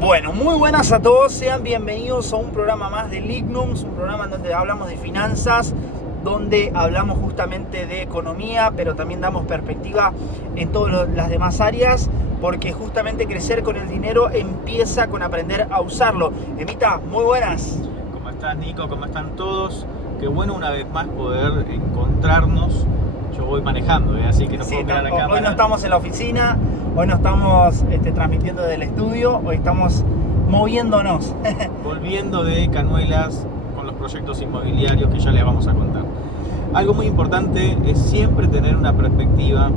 Bueno, muy buenas a todos, sean bienvenidos a un programa más de Lignum, un programa en donde hablamos de finanzas, donde hablamos justamente de economía, pero también damos perspectiva en todas las demás áreas, porque justamente crecer con el dinero empieza con aprender a usarlo. Emita, muy buenas. ¿Cómo estás, Nico? ¿Cómo están todos? Qué bueno una vez más poder encontrarnos. Yo voy manejando, así que no puedo mirar la cámara. Hoy no estamos en la oficina, hoy no estamos transmitiendo desde el estudio, hoy estamos moviéndonos. Volviendo de Canuelas con los proyectos inmobiliarios que ya les vamos a contar. Algo muy importante es siempre tener una perspectiva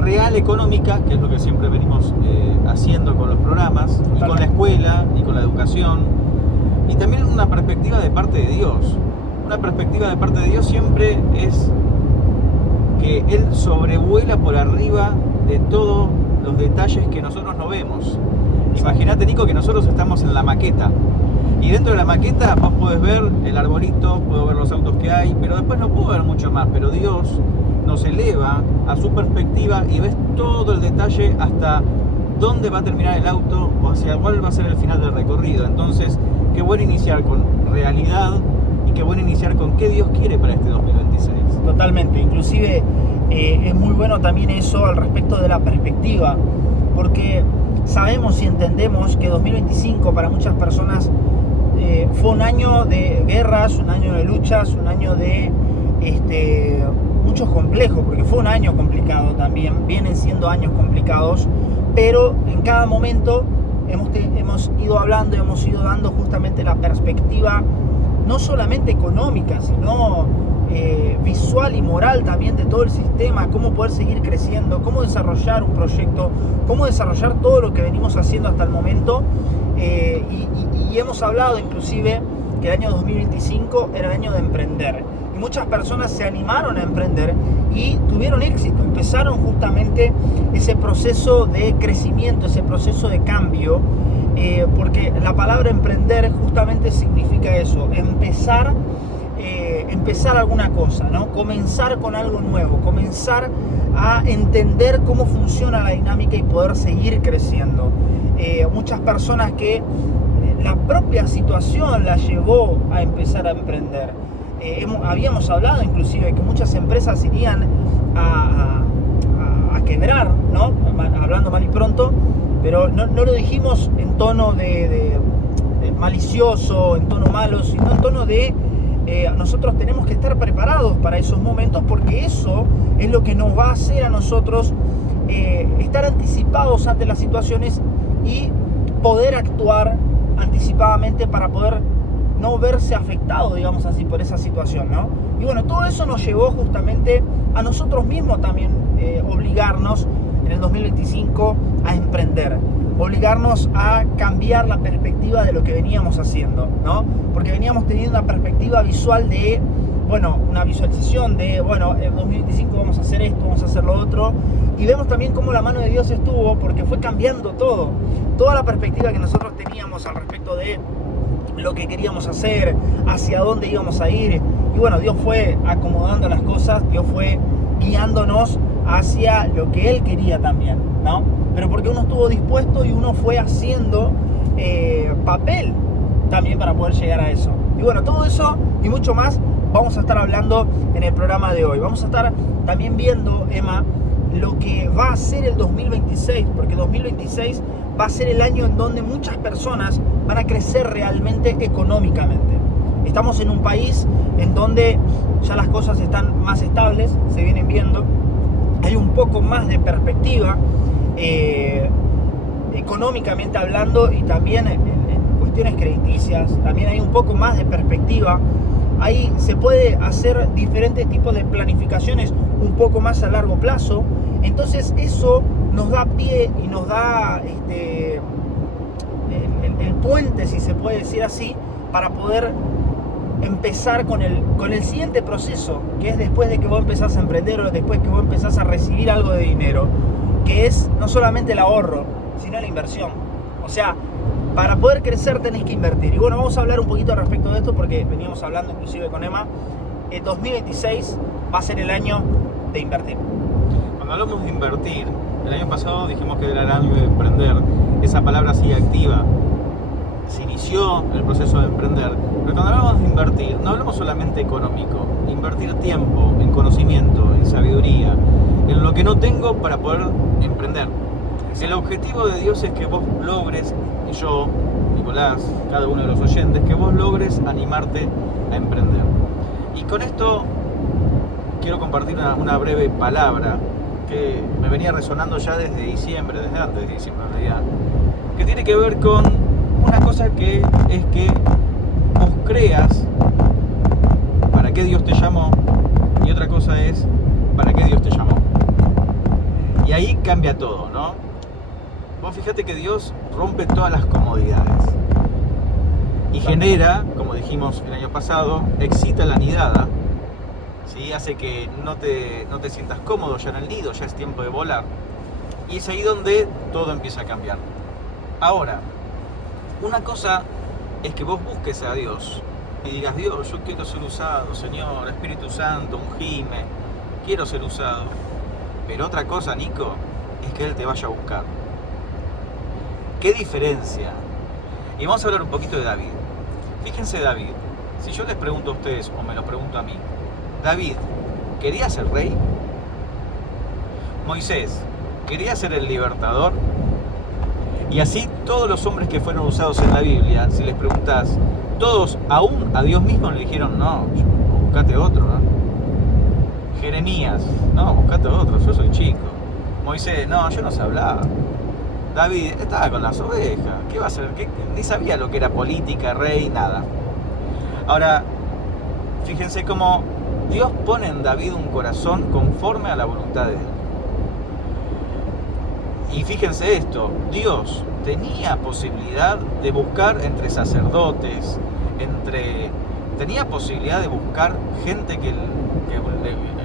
real económica, que es lo que siempre venimos haciendo con los programas, y con la escuela, y con la educación, y también una perspectiva de parte de Dios. Una perspectiva de parte de Dios siempre es que Él sobrevuela por arriba de todos los detalles que nosotros no vemos. Imagínate, Nico, que nosotros estamos en la maqueta, y dentro de la maqueta vos podés ver el arbolito, puedo ver los autos que hay, pero después no puedo ver mucho más. Pero Dios nos eleva a su perspectiva y ves todo el detalle hasta dónde va a terminar el auto o hacia cuál va a ser el final del recorrido. Entonces, qué bueno iniciar con realidad y qué bueno iniciar con qué Dios quiere para este 2026. Totalmente, inclusive es muy bueno también eso al respecto de la perspectiva, porque sabemos y entendemos que 2025 para muchas personas fue un año de guerras, un año de luchas, un año de muchos complejos, porque fue un año complicado también, vienen siendo años complicados, pero en cada momento hemos ido hablando, hemos ido dando justamente la perspectiva no solamente económica, sino visual y moral también de todo el sistema, cómo poder seguir creciendo, cómo desarrollar un proyecto, cómo desarrollar todo lo que venimos haciendo hasta el momento, y hemos hablado inclusive que el año 2025 era el año de emprender, y muchas personas se animaron a emprender y tuvieron éxito, empezaron justamente ese proceso de crecimiento, ese proceso de cambio, porque la palabra emprender justamente significa eso, empezar alguna cosa, ¿no? Comenzar con algo nuevo, comenzar a entender cómo funciona la dinámica y poder seguir creciendo. Muchas personas que la propia situación las llevó a empezar a emprender. Habíamos hablado inclusive de que muchas empresas irían a quebrar, ¿no? Hablando mal y pronto, pero no lo dijimos en tono de malicioso, en tono malo, sino en tono de nosotros tenemos que estar preparados para esos momentos, porque eso es lo que nos va a hacer a nosotros estar anticipados ante las situaciones y poder actuar anticipadamente para poder no verse afectado, digamos así, por esa situación, ¿no? Y bueno, todo eso nos llevó justamente a nosotros mismos también obligarnos en el 2025 a emprender, obligarnos a cambiar la perspectiva de lo que veníamos haciendo, ¿no? Porque veníamos teniendo una perspectiva visual de, bueno, una visualización de, bueno, en 2025 vamos a hacer esto, vamos a hacer lo otro, y vemos también cómo la mano de Dios estuvo, porque fue cambiando todo, toda la perspectiva que nosotros teníamos al respecto de lo que queríamos hacer, hacia dónde íbamos a ir, y bueno, Dios fue acomodando las cosas, Dios fue guiándonos hacia lo que Él quería también, ¿no? Pero porque uno estuvo dispuesto y uno fue haciendo papel también para poder llegar a eso. Y bueno, todo eso y mucho más vamos a estar hablando en el programa de hoy. Vamos a estar también viendo, Emma, lo que va a ser el 2026, porque 2026 va a ser el año en donde muchas personas van a crecer realmente económicamente. Estamos en un país en donde ya las cosas están más estables, se vienen viendo, hay un poco más de perspectiva económicamente hablando, y también en cuestiones crediticias también hay un poco más de perspectiva. Ahí se puede hacer diferentes tipos de planificaciones un poco más a largo plazo. Entonces eso nos da pie y nos da el puente, si se puede decir así, para poder empezar con el siguiente proceso, que es después de que vos empezás a emprender o después que vos empezás a recibir algo de dinero, que es no solamente el ahorro, sino la inversión. O sea, para poder crecer tenés que invertir. Y bueno, vamos a hablar un poquito al respecto de esto, porque veníamos hablando inclusive con Emma. El 2026 va a ser el año de invertir. Cuando hablamos de invertir, el año pasado dijimos que era el año de emprender. Esa palabra sigue activa. se inició el proceso de emprender. Pero cuando hablamos de invertir, no hablamos solamente económico, invertir tiempo, en conocimiento, en sabiduría, en lo que no tengo para poder emprender. El objetivo de Dios es que vos logres, y yo, Nicolás, cada uno de los oyentes, que vos logres animarte a emprender. Y con esto quiero compartir una breve palabra que me venía resonando ya desde diciembre, desde antes de diciembre en realidad, que tiene que ver con una cosa que es que vos creas para qué Dios te llamó y otra cosa es para qué Dios te llamó. Y ahí cambia todo, ¿no? Vos fíjate que Dios rompe todas las comodidades y genera, como dijimos el año pasado, excita la nidada, ¿sí? Hace que no te sientas cómodo ya en el nido, ya es tiempo de volar. Y es ahí donde todo empieza a cambiar. Ahora, una cosa es que vos busques a Dios y digas: Dios, yo quiero ser usado, Señor, Espíritu Santo, ungime, quiero ser usado. Pero otra cosa, Nico, es que Él te vaya a buscar. ¿Qué diferencia? Y vamos a hablar un poquito de David. Fíjense, David, si yo les pregunto a ustedes, o me lo pregunto a mí, David, ¿quería ser rey? Moisés, ¿quería ser el libertador? Y así todos los hombres que fueron usados en la Biblia, si les preguntás, todos, aún a Dios mismo le dijeron: no, buscate otro, ¿no? Jeremías: no, buscate otro, yo soy chico. Moisés: no, yo no sé hablar. David estaba con las ovejas, ¿qué va a hacer? Ni sabía lo que era política, rey, nada. Ahora, fíjense cómo Dios pone en David un corazón conforme a la voluntad de Él. Y fíjense esto, Dios tenía posibilidad de buscar entre sacerdotes, tenía posibilidad de buscar gente que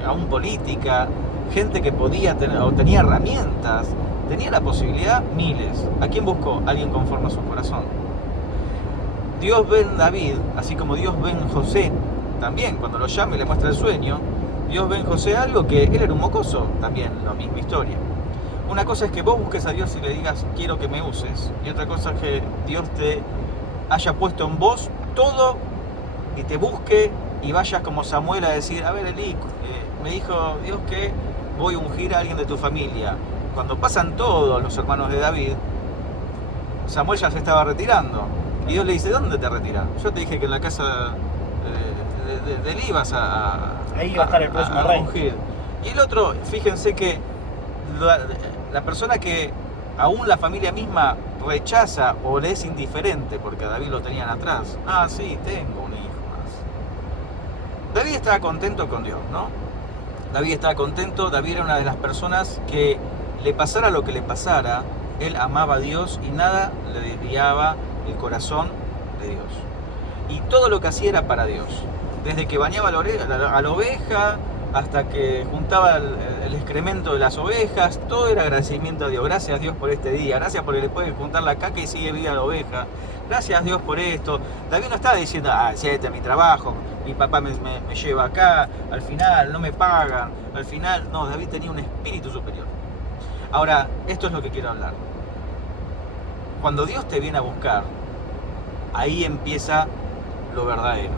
aún política, gente que podía tener o tenía herramientas, tenía la posibilidad miles. ¿A quién buscó? Alguien conforme a su corazón. Dios ve en David, así como Dios ve en José, también cuando lo llama y le muestra el sueño, Dios ve en José algo que él era un mocoso, también la misma historia. Una cosa es que vos busques a Dios y le digas: quiero que me uses, y otra cosa es que Dios te haya puesto en vos todo y te busque y vayas como Samuel a decir: a ver, Eli, me dijo Dios que voy a ungir a alguien de tu familia. Cuando pasan todos los hermanos de David, Samuel ya se estaba retirando y Dios le dice: ¿dónde te retiras? Yo te dije que en la casa de Eli ibas ahí iba a estar el próximo rey. Ungir. Y el otro, fíjense que la persona que aún la familia misma rechaza o le es indiferente, porque a David lo tenían atrás: ah, sí, tengo un hijo más. David estaba contento con Dios, ¿no? David estaba contento. David era una de las personas que, le pasara lo que le pasara, él amaba a Dios y nada le desviaba el corazón de Dios. Y todo lo que hacía era para Dios. Desde que bañaba a la oveja hasta que juntaba el excremento de las ovejas, todo era agradecimiento a Dios. Gracias, Dios, por este día. Gracias porque le puede juntar la caca y sigue viva la oveja. Gracias, Dios, por esto. David no estaba diciendo: ah, sí, este es mi trabajo, mi papá me lleva acá, al final no me pagan, al final... No, David tenía un espíritu superior. Ahora, esto es lo que quiero hablar. Cuando Dios te viene a buscar, ahí empieza lo verdadero.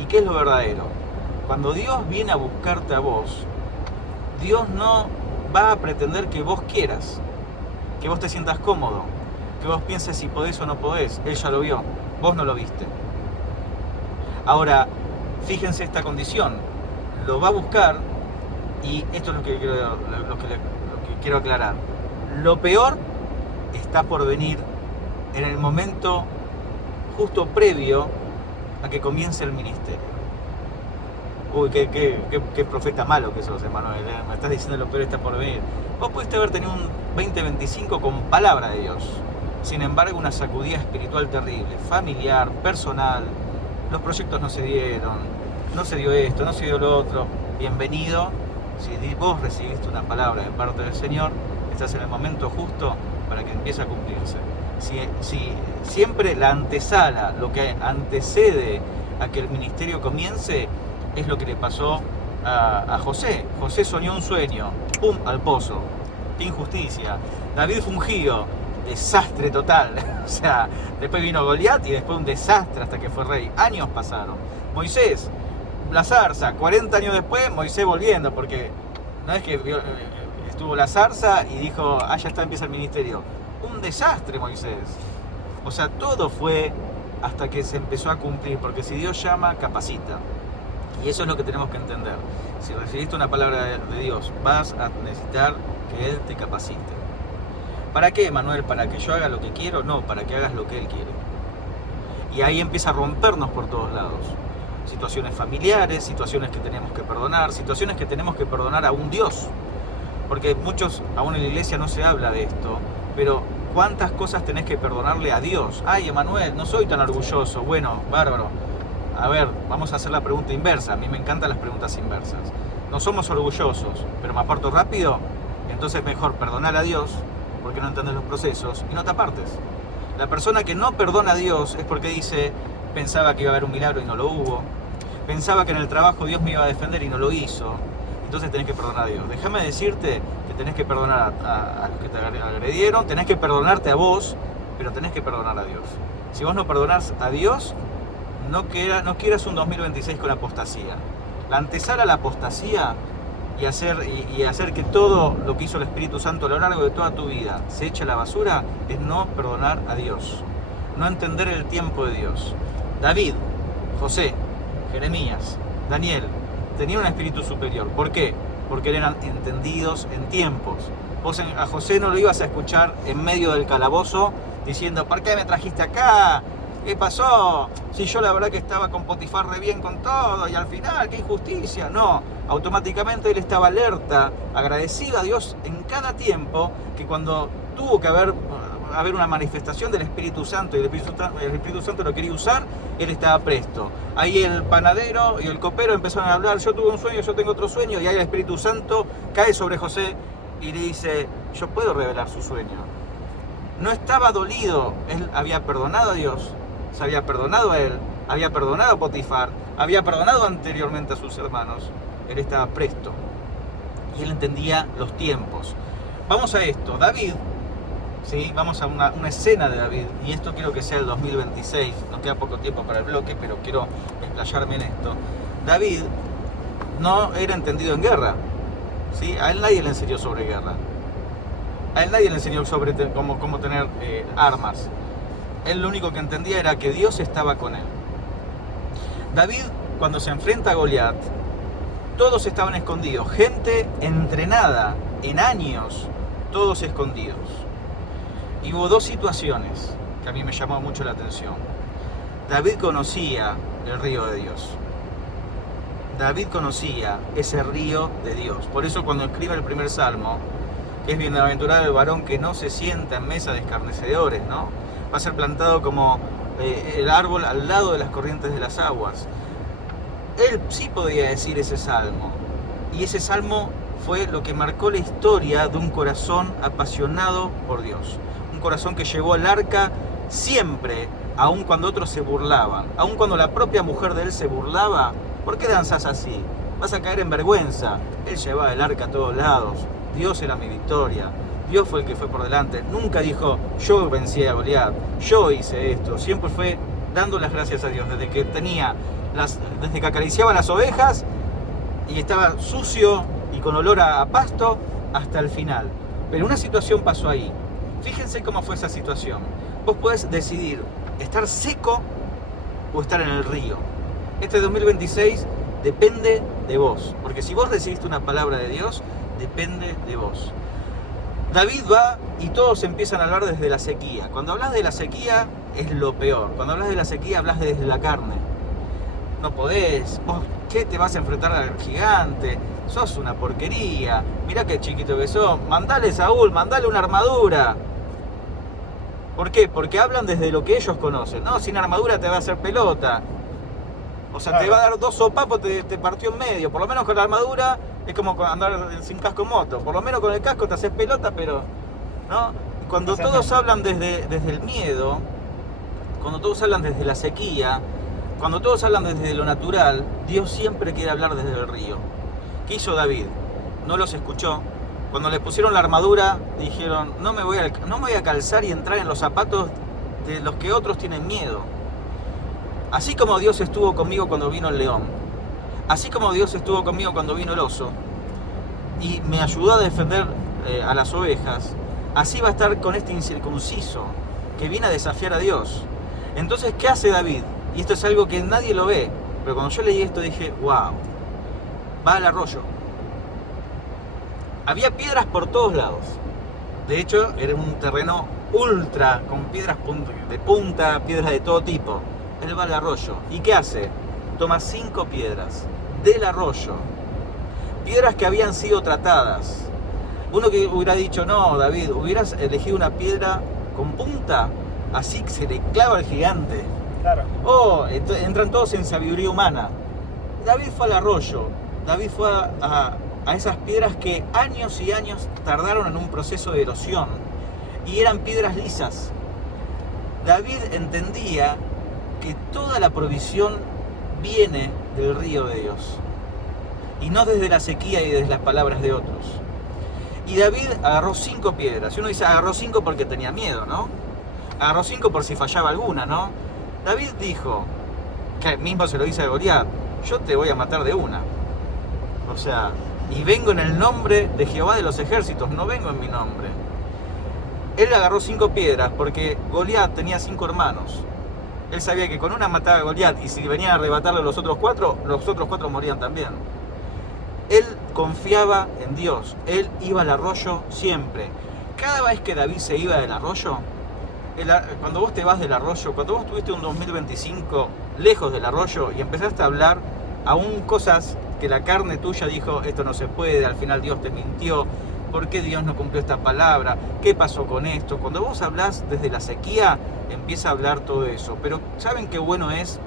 ¿Y qué es lo verdadero? Cuando Dios viene a buscarte a vos, Dios no va a pretender que vos quieras, que vos te sientas cómodo, que vos pienses si podés o no podés. Él ya lo vio, vos no lo viste. Ahora, fíjense esta condición, lo va a buscar, y esto es lo que quiero aclarar. Lo peor está por venir en el momento justo previo a que comience el ministerio. Uy, qué profeta malo que sos, Emanuel, ¿eh? Me estás diciendo lo peor está por venir. Vos pudiste haber tenido un 2025 con palabra de Dios. Sin embargo, una sacudida espiritual terrible, familiar, personal. Los proyectos no se dieron, no se dio esto, no se dio lo otro. Bienvenido. Si vos recibiste una palabra de parte del Señor, estás en el momento justo para que empiece a cumplirse. Si siempre la antesala, lo que antecede a que el ministerio comience, es lo que le pasó a José. José soñó un sueño, ¡pum!, al pozo. ¡Qué injusticia! David fue ungido, desastre total. O sea, después vino Goliat y después un desastre hasta que fue rey. Años pasaron. Moisés, la zarza, 40 años después, Moisés volviendo, porque no es que estuvo la zarza y dijo, ya está, empieza el ministerio. Un desastre Moisés. O sea, todo fue hasta que se empezó a cumplir, porque si Dios llama, capacita. Y eso es lo que tenemos que entender. Si recibiste una palabra de Dios, vas a necesitar que Él te capacite. ¿Para qué, Manuel? ¿Para que yo haga lo que quiero? No, para que hagas lo que Él quiere. Y ahí empieza a rompernos por todos lados. Situaciones familiares, situaciones que tenemos que perdonar, situaciones que tenemos que perdonar a un Dios. Porque muchos, aún en la iglesia no se habla de esto, pero ¿cuántas cosas tenés que perdonarle a Dios? Ay, Emanuel, no soy tan orgulloso. Bueno, bárbaro. A ver, vamos a hacer la pregunta inversa. A mí me encantan las preguntas inversas. No somos orgullosos, pero me aparto rápido. Entonces mejor perdonar a Dios, porque no entiendes los procesos, y no te apartes. La persona que no perdona a Dios es porque dice, pensaba que iba a haber un milagro y no lo hubo. Pensaba que en el trabajo Dios me iba a defender y no lo hizo. Entonces tenés que perdonar a Dios. Déjame decirte que tenés que perdonar a los que te agredieron, tenés que perdonarte a vos, pero tenés que perdonar a Dios. Si vos no perdonás a Dios, no quieras un 2026 con apostasía. La antesala a la apostasía y hacer que todo lo que hizo el Espíritu Santo a lo largo de toda tu vida se eche a la basura es no perdonar a Dios, no entender el tiempo de Dios. David, José, Jeremías, Daniel tenían un espíritu superior. ¿Por qué? Porque eran entendidos en tiempos. Vos a José no lo ibas a escuchar en medio del calabozo diciendo, ¿por qué me trajiste acá? ¿Qué pasó? Si yo la verdad que estaba con Potifar re bien con todo y al final, qué injusticia. No, automáticamente él estaba alerta, agradecido a Dios en cada tiempo, que cuando tuvo que haber una manifestación del Espíritu Santo y el Espíritu Santo lo quería usar, él estaba presto. Ahí el panadero y el copero empezaron a hablar, yo tuve un sueño, yo tengo otro sueño, y ahí el Espíritu Santo cae sobre José y le dice, yo puedo revelar su sueño. No estaba dolido, él había perdonado a Dios, se había perdonado a él, había perdonado a Potifar, había perdonado anteriormente a sus hermanos, él estaba presto y él entendía los tiempos. Vamos a esto, David, ¿sí? Vamos a una escena de David, y esto quiero que sea el 2026, nos queda poco tiempo para el bloque, pero quiero explayarme en esto. David no era entendido en guerra, ¿sí? A él nadie le enseñó sobre guerra, a él nadie le enseñó sobre cómo tener armas. Él lo único que entendía era que Dios estaba con él. David, cuando se enfrenta a Goliat, todos estaban escondidos, gente entrenada en años, todos escondidos. Y hubo dos situaciones que a mí me llamó mucho la atención. David conocía el río de Dios. David conocía ese río de Dios. Por eso cuando escribe el primer salmo, que es bienaventurado el varón que no se sienta en mesa de escarnecedores, ¿no? Va a ser plantado como el árbol al lado de las corrientes de las aguas. Él sí podía decir ese salmo. Y ese salmo fue lo que marcó la historia de un corazón apasionado por Dios. Un corazón que llevó al arca siempre, aun cuando otros se burlaban. Aun cuando la propia mujer de él se burlaba. ¿Por qué danzas así? Vas a caer en vergüenza. Él llevaba el arca a todos lados. Dios era mi victoria. Dios fue el que fue por delante. Nunca dijo, yo vencí a Goliat, yo hice esto. Siempre fue dando las gracias a Dios. Desde que acariciaba las ovejas y estaba sucio y con olor a pasto hasta el final. Pero una situación pasó ahí. Fíjense cómo fue esa situación. Vos podés decidir estar seco o estar en el río. Este 2026 depende de vos. Porque si vos recibiste una palabra de Dios, depende de vos. David va y todos empiezan a hablar desde la sequía. Cuando hablas de la sequía es lo peor. Cuando hablas de la sequía hablas desde la carne. No podés, vos ¿qué te vas a enfrentar al gigante? Sos una porquería, mirá qué chiquito que sos, mandale Saúl, mandale una armadura. ¿Por qué? Porque hablan desde lo que ellos conocen. No, sin armadura te va a hacer pelota. O sea, claro, te va a dar dos sopapos, te partió en medio. Por lo menos con la armadura es como andar sin casco en moto. Por lo menos con el casco te haces pelota, pero... ¿no? Cuando todos hablan desde el miedo, cuando todos hablan desde la sequía, cuando todos hablan desde lo natural, Dios siempre quiere hablar desde el río. ¿Qué hizo David? No los escuchó, Cuando le pusieron la armadura, dijeron, no me voy a calzar y entrar en los zapatos de los que otros tienen miedo. Así como Dios estuvo conmigo cuando vino el león, así como Dios estuvo conmigo cuando vino el oso, y me ayudó a defender a las ovejas, así va a estar con este incircunciso, que viene a desafiar a Dios. Entonces, ¿qué hace David? Y esto es algo que nadie lo ve, pero cuando yo leí esto dije, wow, va al arroyo. Había piedras por todos lados. De hecho, era un terreno ultra, con piedras de punta, piedras de todo tipo. Él va al arroyo. ¿Y qué hace? Toma 5 piedras del arroyo. Piedras que habían sido tratadas. Uno que hubiera dicho, no, David, hubieras elegido una piedra con punta, así que se le clava al gigante. Claro. Oh, entran todos en sabiduría humana. David fue al arroyo. David fue a esas piedras que años y años tardaron en un proceso de erosión. Y eran piedras lisas. David entendía que toda la provisión viene del río de Dios. Y no desde la sequía y desde las palabras de otros. Y David agarró 5 piedras. Y uno dice, agarró 5 porque tenía miedo, ¿no? Agarró 5 por si fallaba alguna, ¿no? David dijo, que mismo se lo dice a Goliat, yo te voy a matar de una. O sea, y vengo en el nombre de Jehová de los ejércitos, no vengo en mi nombre. Él agarró 5 piedras porque Goliat tenía 5 hermanos. Él sabía que con una mataba a Goliat y si venían a arrebatarle los otros 4 morían también. Él confiaba en Dios, él iba al arroyo siempre. Cada vez que David se iba del arroyo, cuando vos te vas del arroyo, cuando vos tuviste un 2025 lejos del arroyo y empezaste a hablar aún cosas que la carne tuya dijo, esto no se puede, al final Dios te mintió, ¿por qué Dios no cumplió esta palabra? ¿Qué pasó con esto? Cuando vos hablás desde la sequía, empieza a hablar todo eso. Pero ¿saben qué bueno es?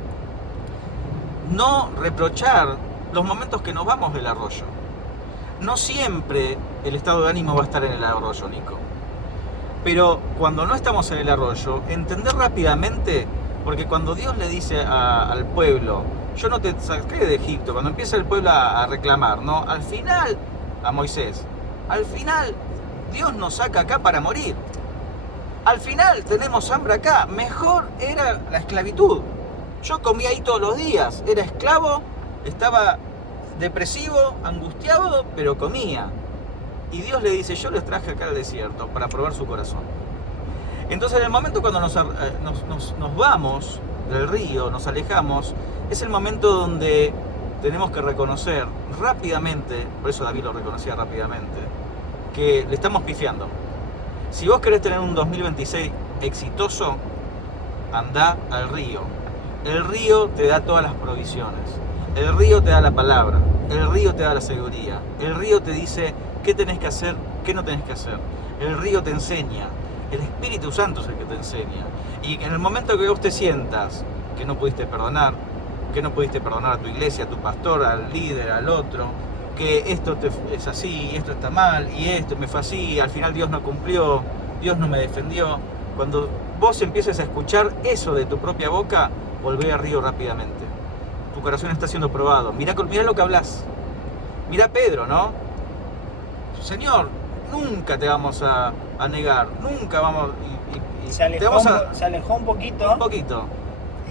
No reprochar los momentos que nos vamos del arroyo. No siempre el estado de ánimo va a estar en el arroyo, Nico. Pero cuando no estamos en el arroyo, entender rápidamente, porque cuando Dios le dice al pueblo, yo no te saqué de Egipto, cuando empieza el pueblo a reclamar, ¿no? Al final, a Moisés, al final Dios nos saca acá para morir. Al final tenemos hambre acá. Mejor era la esclavitud. Yo comía ahí todos los días, era esclavo, estaba depresivo, angustiado, pero comía. Y Dios le dice, yo les traje acá al desierto para probar su corazón. Entonces en el momento cuando nos vamos del río, nos alejamos, es el momento donde tenemos que reconocer rápidamente, por eso David lo reconocía rápidamente, que le estamos pifiando. Si vos querés tener un 2026 exitoso, andá al río. El río te da todas las provisiones. El río te da la palabra. El río te da la sabiduría. El río te dice qué tenés que hacer, qué no tenés que hacer. El río te enseña. El Espíritu Santo es el que te enseña. Y en el momento que vos te sientas que no pudiste perdonar a tu iglesia, a tu pastor, al líder, al otro, que esto es así, esto está mal, y esto me fue así, al final Dios no cumplió, Dios no me defendió. Cuando vos empieces a escuchar eso de tu propia boca, volvé al río rápidamente. Tu corazón está siendo probado. Mirá lo que hablas. Mirá Pedro, ¿no? Señor, nunca te vamos a negar, nunca vamos... Se alejó un poquito. Un poquito.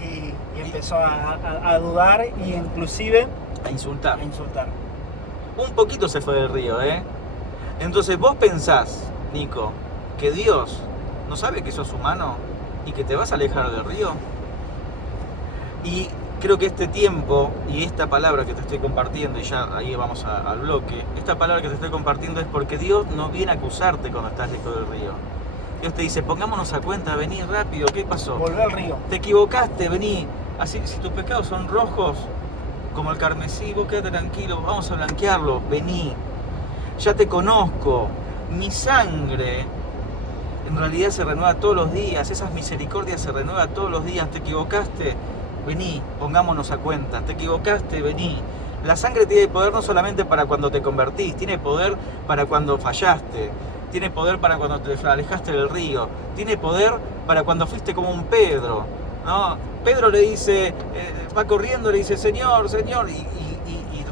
Y empezó a dudar e inclusive... A insultar. Un poquito se fue del río, ¿eh? Entonces vos pensás, Nico, que Dios no sabe que sos humano y que te vas a alejar del río. Y creo que este tiempo y esta palabra que te estoy compartiendo, y ya ahí vamos al bloque, esta palabra que te estoy compartiendo es porque Dios no viene a acusarte cuando estás lejos del río. Dios te dice, pongámonos a cuenta, vení rápido, ¿qué pasó? Volvé al río. Te equivocaste, vení. Así, si tus pecados son rojos, como el carmesí, vos quédate tranquilo, vamos a blanquearlo, vení. Ya te conozco, mi sangre en realidad se renueva todos los días, esas misericordias se renuevan todos los días. Te equivocaste, vení, pongámonos a cuenta. Te equivocaste, vení. La sangre tiene poder no solamente para cuando te convertís, tiene poder para cuando fallaste, tiene poder para cuando te alejaste del río, tiene poder para cuando fuiste como un Pedro, ¿no? Pedro le dice, va corriendo, le dice, Señor, Señor, y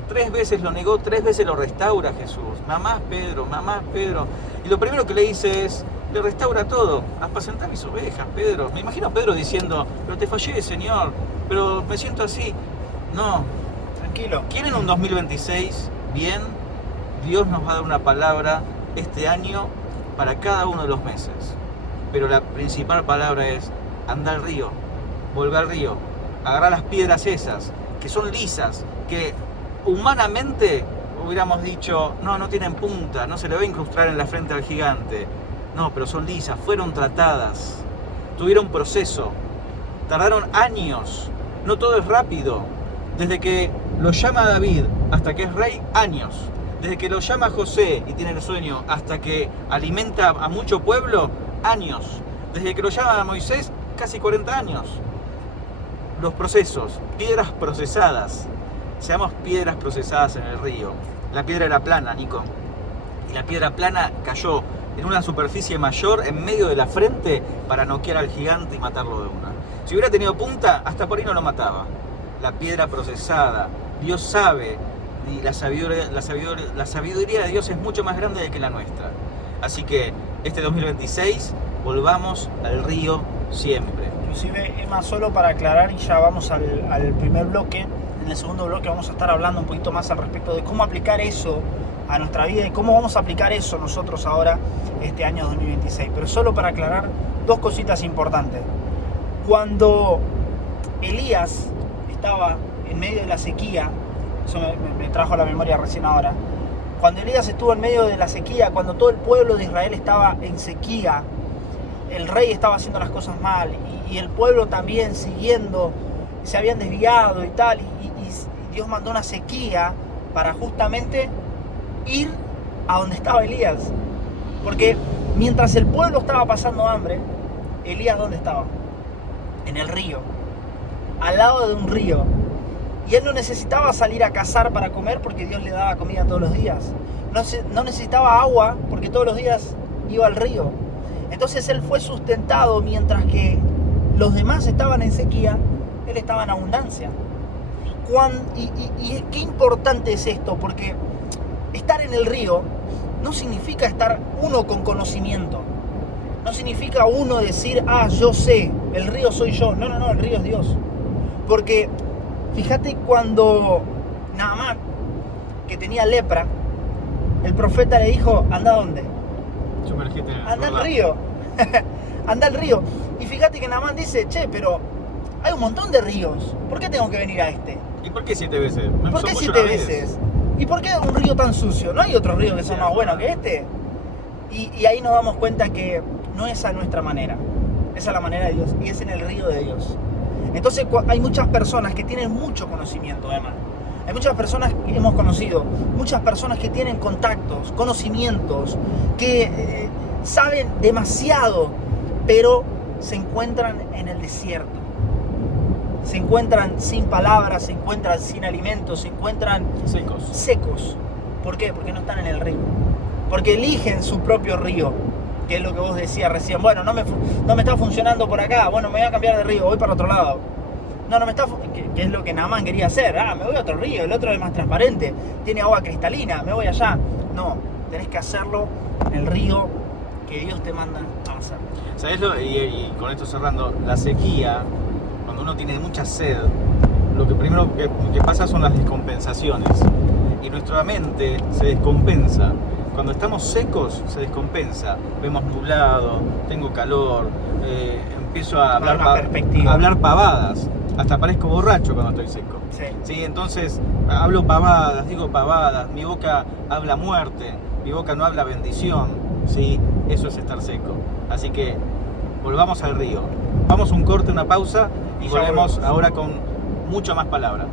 3 veces lo negó, 3 veces lo restaura Jesús. mamá Pedro, mamá Pedro. Y lo primero que le dice es, le restaura todo, apacentar mis ovejas, Pedro. Me imagino a Pedro diciendo, pero te fallé, Señor, pero me siento así. No, Tranquilo. ¿quieren un 2026 bien? Dios nos va a dar una palabra este año para cada uno de los meses. Pero la principal palabra es, anda al río, volver al río, agarrar las piedras esas, que son lisas, que humanamente hubiéramos dicho, no tienen punta, no se le va a incrustar en la frente al gigante. No, pero son lisas, fueron tratadas, tuvieron proceso, tardaron años, no todo es rápido. Desde que lo llama David hasta que es rey, años. Desde que lo llama José y tiene el sueño hasta que alimenta a mucho pueblo, años. Desde que lo llama a Moisés, casi 40 años. Los procesos, piedras procesadas. Seamos piedras procesadas en el río. La piedra era plana, Nico. Y la piedra plana cayó en una superficie mayor en medio de la frente para noquear al gigante y matarlo de una. Si hubiera tenido punta, hasta por ahí no lo mataba. La piedra procesada, Dios sabe, y la sabiduría de Dios es mucho más grande que la nuestra. Así que este 2026 volvamos al río siempre. Inclusive, Emma, solo para aclarar, y ya vamos al primer bloque. En el segundo bloque vamos a estar hablando un poquito más al respecto de cómo aplicar eso a nuestra vida y cómo vamos a aplicar eso nosotros ahora este año 2026. Pero solo para aclarar dos cositas importantes. Cuando Elías estaba en medio de la sequía, eso me trajo a la memoria recién ahora, cuando Elías estuvo en medio de la sequía, cuando todo el pueblo de Israel estaba en sequía, el rey estaba haciendo las cosas mal y el pueblo también siguiendo, se habían desviado y tal, y Dios mandó una sequía para justamente ir a donde estaba Elías, porque mientras el pueblo estaba pasando hambre, Elías ¿dónde estaba? En el río, al lado de un río. Y él no necesitaba salir a cazar para comer porque Dios le daba comida todos los días. No necesitaba agua porque todos los días iba al río. Entonces él fue sustentado mientras que los demás estaban en sequía, él estaba en abundancia. Y qué importante es esto, porque estar en el río no significa estar uno con conocimiento. No significa uno decir, yo sé, el río soy yo. No, el río es Dios. Porque fíjate cuando Naamán, que tenía lepra, el profeta le dijo, ¿anda a dónde? Anda al río. Anda al río. Y fíjate que Naamán dice, pero hay un montón de ríos. ¿Por qué tengo que venir a este? ¿Y por qué 7 veces? ¿Por qué 7 veces? ¿Y por qué un río tan sucio? ¿No hay otros ríos que son más buenos que este? Y ahí nos damos cuenta que no es a nuestra manera. Es a la manera de Dios. Y es en el río de Dios. Entonces hay muchas personas que tienen mucho conocimiento, Emma. Hay muchas personas que hemos conocido, muchas personas que tienen contactos, conocimientos, que saben demasiado, pero se encuentran en el desierto. Se encuentran sin palabras, se encuentran sin alimentos, se encuentran secos. ¿Por qué? Porque no están en el río. Porque eligen su propio río, que es lo que vos decías recién. Bueno, no me está funcionando por acá, bueno, me voy a cambiar de río, voy para otro lado. No me está, que es lo que Naamán quería hacer. Me voy a otro río, el otro es más transparente, tiene agua cristalina, me voy allá. No, tenés que hacerlo en el río que Dios te manda a hacer. ¿Sabés lo? Y con esto cerrando, la sequía, cuando uno tiene mucha sed, lo que primero que pasa son las descompensaciones. Y nuestra mente se descompensa. Cuando estamos secos, se descompensa. Vemos nublado, tengo calor, empiezo a hablar pavadas. Hasta parezco borracho cuando estoy seco. Sí, entonces hablo pavadas, digo pavadas, mi boca habla muerte, mi boca no habla bendición. Sí, eso es estar seco. Así que volvamos al río. Vamos a un corte, una pausa y volvemos ahora con mucho más palabra.